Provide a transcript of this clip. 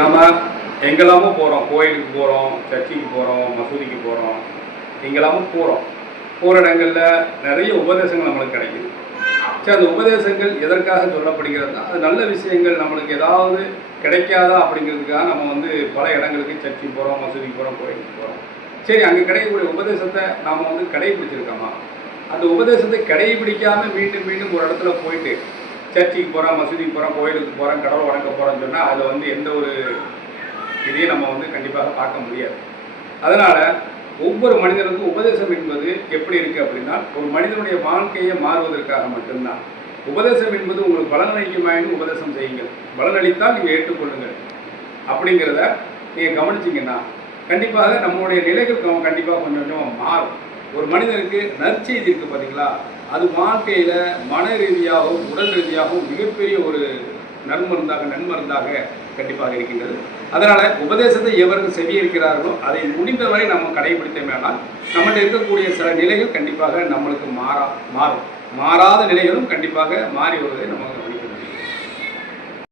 நாம எங்கெல்லாமோ போகிறோம், கோயிலுக்கு போகிறோம், சர்ச்சுக்கு போகிறோம், மசூதிக்கு போகிறோம், எங்கெல்லாமோ போகிறோம். போகிற இடங்களில் நிறைய உபதேசங்கள் நம்மளுக்கு கிடைக்குது. சரி, அந்த உபதேசங்கள் எதற்காக சொல்லப்படுகிறதுனா, அது நல்ல விஷயங்கள் நம்மளுக்கு ஏதாவது கிடைக்காதா அப்படிங்கிறதுக்காக நம்ம பல இடங்களுக்கு சர்ச்சுக்கு போகிறோம், மசூதிக்கு போகிறோம், கோயிலுக்கு போகிறோம். சரி, அங்கே கிடைக்கக்கூடிய உபதேசத்தை நாம் கடைபிடிச்சிருக்கோமா? அந்த உபதேசத்தை கடைபிடிக்காமல் மீண்டும் மீண்டும் ஒரு இடத்துல போயிட்டு சர்ச்சுக்கு போகிறோம், மசூதிக்கு போகிறோம், கோயிலுக்கு போகிறோம், கடவுள் வணக்க போகிறோன்னு சொன்னால் அதில் எந்த ஒரு இதையும் நம்ம கண்டிப்பாக பார்க்க முடியாது. அதனால் ஒவ்வொரு மனிதனுக்கும் உபதேசம் என்பது எப்படி இருக்குது அப்படின்னா, ஒரு மனிதனுடைய வாழ்க்கையை மாறுவதற்காக மட்டும்தான். உபதேசம் என்பது உங்களுக்கு பலனளிக்குமாயினும் உபதேசம் செய்யுங்கள், பலனளித்தால் நீங்கள் ஏற்றுக்கொள்ளுங்கள் அப்படிங்கிறத நீங்கள் கவனிச்சிங்கன்னா கண்டிப்பாக நம்மளுடைய நிலைகள் கண்டிப்பாக கொஞ்சம் கொஞ்சம் மாறும். ஒரு மனிதனுக்கு நற்செய்தி இருக்குது பார்த்தீங்களா, அது வாழ்க்கையில் மன ரீதியாகவும் உடல் ரீதியாகவும் மிகப்பெரிய ஒரு நன்மருந்தாக கண்டிப்பாக இருக்கின்றது. அதனால் உபதேசத்தை எவருக்கு செவியிருக்கிறார்களோ அதை முடிந்தவரை நம்ம கடைபிடித்தோமேனால் நம்மகிட்ட இருக்கக்கூடிய சில நிலைகள் கண்டிப்பாக நம்மளுக்கு மாறாத நிலைகளும் கண்டிப்பாக மாறி வருவதை நம்ம